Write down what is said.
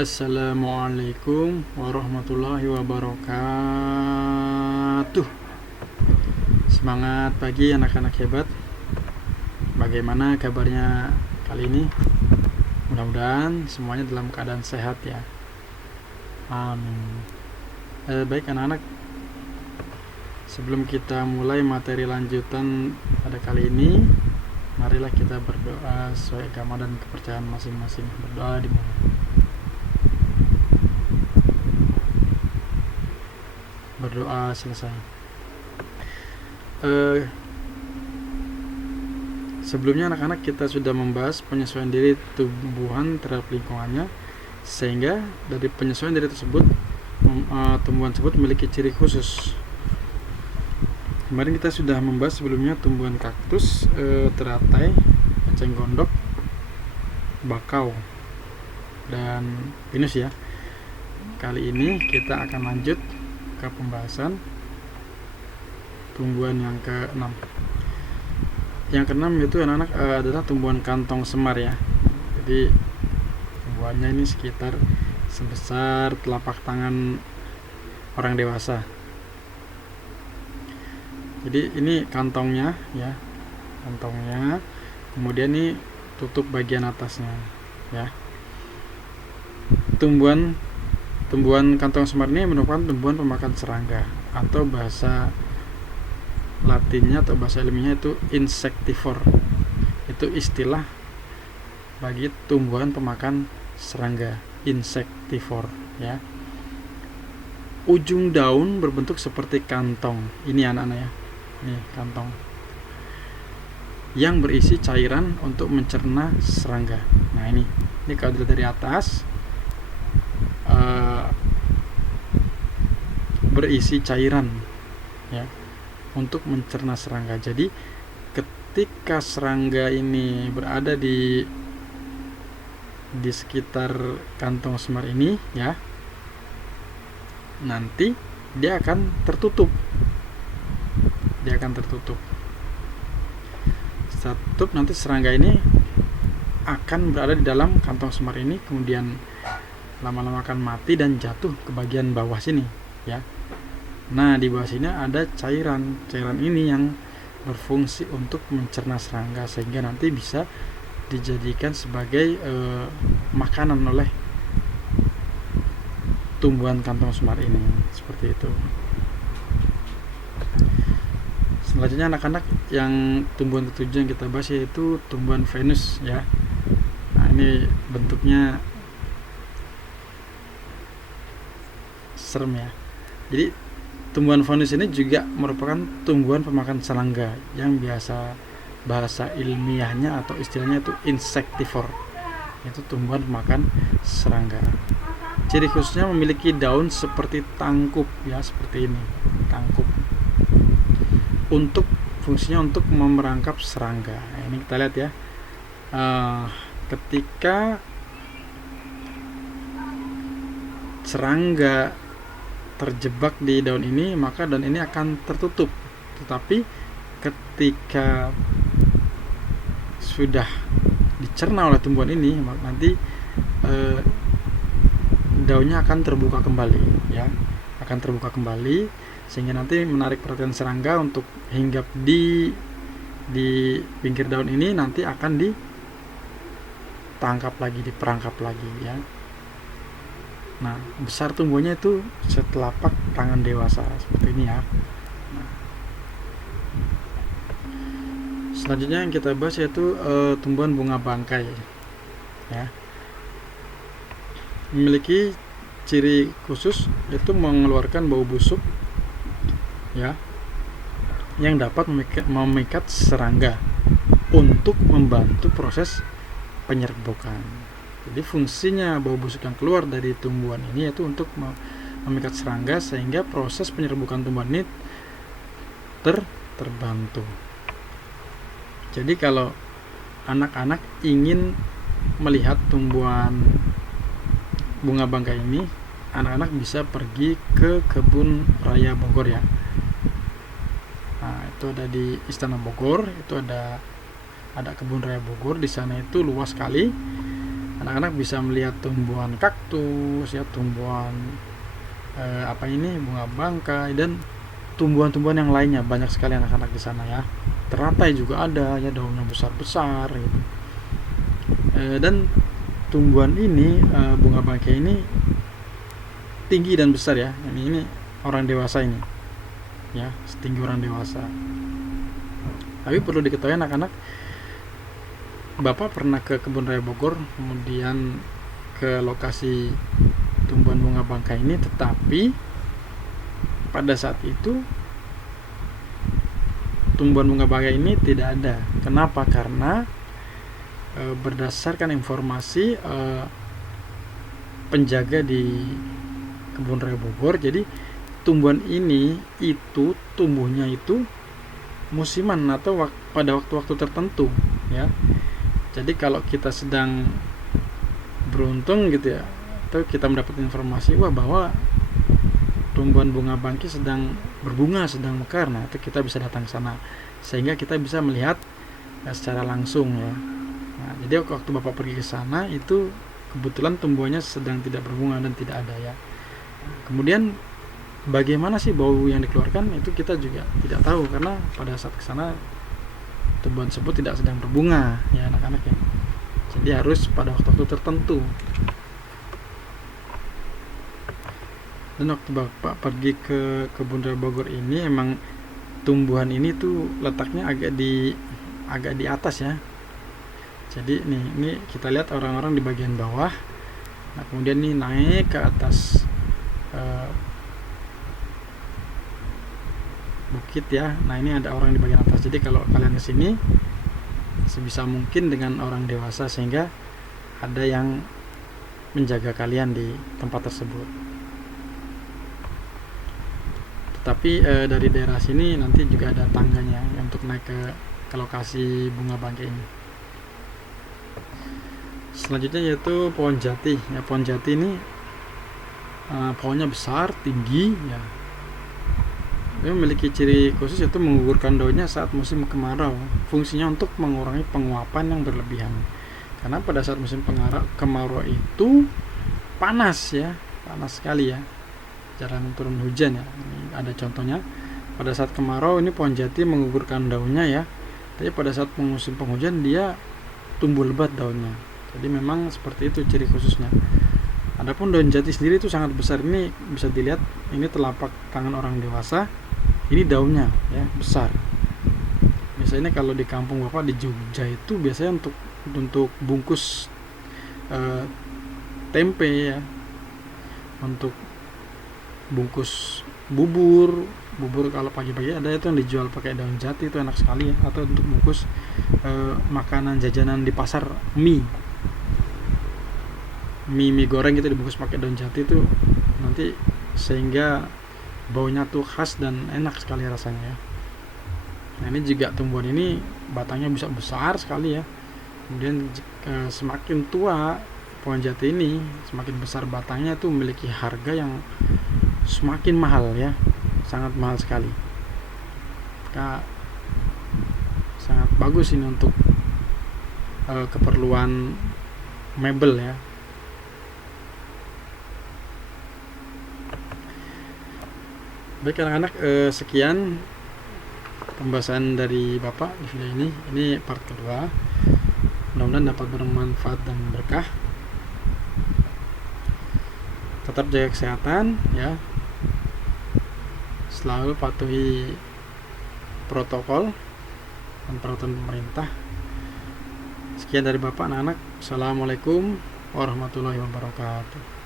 Assalamualaikum warahmatullahi wabarakatuh. Semangat pagi anak-anak hebat. Bagaimana kabarnya kali ini? Mudah-mudahan semuanya dalam keadaan sehat ya. Amin. Baik anak-anak, sebelum kita mulai materi lanjutan pada kali ini, marilah kita berdoa sesuai agama dan kepercayaan masing-masing. Berdoa dimulai. Berdoa selesai. Sebelumnya anak-anak kita sudah membahas penyesuaian diri tumbuhan terhadap lingkungannya, sehingga dari penyesuaian diri tersebut tumbuhan tersebut memiliki ciri khusus. Kemarin kita sudah membahas sebelumnya tumbuhan kaktus, teratai, eceng gondok, bakau, dan pinus ya. Kali ini kita akan lanjut ke pembahasan tumbuhan yang ke-6. Yang ke-6 itu anak-anak adalah tumbuhan kantong semar ya. Jadi tumbuhannya ini sekitar sebesar telapak tangan orang dewasa. Jadi ini kantongnya ya, kantongnya. Kemudian ini tutup bagian atasnya ya. Tumbuhan kantong semar ini merupakan tumbuhan pemakan serangga, atau bahasa latinnya atau bahasa ilmiahnya itu insectivore. Itu istilah bagi tumbuhan pemakan serangga, insectivore ya. Ujung daun berbentuk seperti kantong. Ini anak-anak ya. Ini kantong yang berisi cairan untuk mencerna serangga. Nah, ini kalau dilihat dari atas berisi cairan ya untuk mencerna serangga. Jadi ketika serangga ini berada di sekitar kantong semar ini ya, nanti dia akan tertutup. Setelah tertutup, nanti serangga ini akan berada di dalam kantong semar ini, kemudian lama-lama akan mati dan jatuh ke bagian bawah sini ya. Nah, di bawah sini ada cairan ini yang berfungsi untuk mencerna serangga, sehingga nanti bisa dijadikan sebagai makanan oleh tumbuhan kantong semar ini, seperti itu. Selanjutnya anak-anak, yang tumbuhan ketujuh yang kita bahas yaitu tumbuhan Venus ya. Nah, ini bentuknya serem ya. Jadi tumbuhan Venus ini juga merupakan tumbuhan pemakan serangga yang biasa bahasa ilmiahnya atau istilahnya itu insectivore. Itu tumbuhan pemakan serangga. Ciri khususnya memiliki daun seperti tangkup ya, seperti ini, tangkup. Fungsinya untuk memerangkap serangga. Nah, ini kita lihat ya. Ketika serangga terjebak di daun ini, maka daun ini akan tertutup. Tetapi ketika sudah dicerna oleh tumbuhan ini, nanti daunnya akan terbuka kembali ya, sehingga nanti menarik perhatian serangga untuk hinggap di pinggir daun ini. Nanti akan diperangkap lagi ya. Nah, besar tumbuhnya itu setelapak tangan dewasa, seperti ini ya. Nah, selanjutnya yang kita bahas yaitu tumbuhan bunga bangkai ya. Memiliki ciri khusus, yaitu mengeluarkan bau busuk ya, yang dapat memikat serangga untuk membantu proses penyerbukan. Jadi fungsinya bau busuk yang keluar dari tumbuhan ini yaitu untuk memikat serangga, sehingga proses penyerbukan tumbuhan ini terbantu. Jadi kalau anak-anak ingin melihat tumbuhan bunga bangkai ini, anak-anak bisa pergi ke kebun raya Bogor ya. Nah, itu ada di Istana Bogor, itu ada kebun raya Bogor. Di sana itu luas sekali. anak-anak bisa melihat tumbuhan kaktus ya, tumbuhan bunga bangkai, dan tumbuhan-tumbuhan yang lainnya. Banyak sekali anak-anak di sana ya. Teratai juga ada ya, daunnya besar-besar gitu. Dan tumbuhan ini, bunga bangkai ini tinggi dan besar ya. Ini orang dewasa ini ya, setinggi orang dewasa. Tapi perlu diketahui anak-anak, Bapak pernah ke Kebun Raya Bogor, kemudian ke lokasi tumbuhan bunga bangkai ini, tetapi pada saat itu tumbuhan bunga bangkai ini tidak ada. Kenapa? Karena berdasarkan informasi penjaga di Kebun Raya Bogor, jadi tumbuhan ini itu tumbuhnya itu musiman atau pada waktu-waktu tertentu ya. Jadi kalau kita sedang beruntung gitu ya, atau kita mendapat informasi bahwa tumbuhan bunga bangkai sedang berbunga, sedang mekar, nah itu kita bisa datang ke sana sehingga kita bisa melihat secara langsung ya. Nah, jadi waktu Bapak pergi ke sana itu kebetulan tumbuhannya sedang tidak berbunga dan tidak ada ya. Kemudian bagaimana sih bau yang dikeluarkan itu kita juga tidak tahu, karena pada saat ke sana tumbuhan tersebut tidak sedang berbunga ya anak-anak ya. Jadi harus pada waktu tertentu. Dan waktu Bapak pergi ke Kebun Raya Bogor ini, emang tumbuhan ini tuh letaknya agak di atas ya. Jadi ini kita lihat orang-orang di bagian bawah. Nah, kemudian nih naik ke atas bukit ya. Nah, ini ada orang di bagian atas. Jadi kalau kalian ke sini sebisa mungkin dengan orang dewasa sehingga ada yang menjaga kalian di tempat tersebut. Tetapi dari daerah sini nanti juga ada tangganya untuk naik ke lokasi bunga bangkai ini. Selanjutnya yaitu pohon jati ya. Pohon jati ini pohonnya besar, tinggi ya. Dia memiliki ciri khusus yaitu menggugurkan daunnya saat musim kemarau. Fungsinya untuk mengurangi penguapan yang berlebihan. Karena pada saat musim kemarau itu panas ya, panas sekali ya. Jarang turun hujan ya. Ini ada contohnya. Pada saat kemarau ini pohon jati menggugurkan daunnya ya. Tapi pada saat musim penghujan dia tumbuh lebat daunnya. Jadi memang seperti itu ciri khususnya. Adapun daun jati sendiri itu sangat besar. Ini bisa dilihat, ini telapak tangan orang dewasa. Ini daunnya ya, besar. Biasanya kalau di kampung Bapak di Jogja itu biasanya untuk bungkus tempe ya. Untuk bungkus bubur kalau pagi-pagi ada itu yang dijual pakai daun jati, itu enak sekali ya. Atau untuk bungkus makanan jajanan di pasar, mie goreng gitu dibungkus pakai daun jati itu nanti, sehingga baunya tuh khas dan enak sekali rasanya ya. Nah, ini juga tumbuhan ini batangnya bisa besar sekali ya. Kemudian semakin tua pohon jati ini, semakin besar batangnya, itu memiliki harga yang semakin mahal ya, sangat mahal sekali. Maka sangat bagus ini untuk keperluan mebel ya. Baik anak-anak, sekian pembahasan dari Bapak di video ini. Ini part kedua. Mudah-mudahan dapat bermanfaat dan berkah. Tetap jaga kesehatan ya. Selalu patuhi protokol dan peraturan pemerintah. Sekian dari Bapak, anak-anak. Assalamualaikum warahmatullahi wabarakatuh.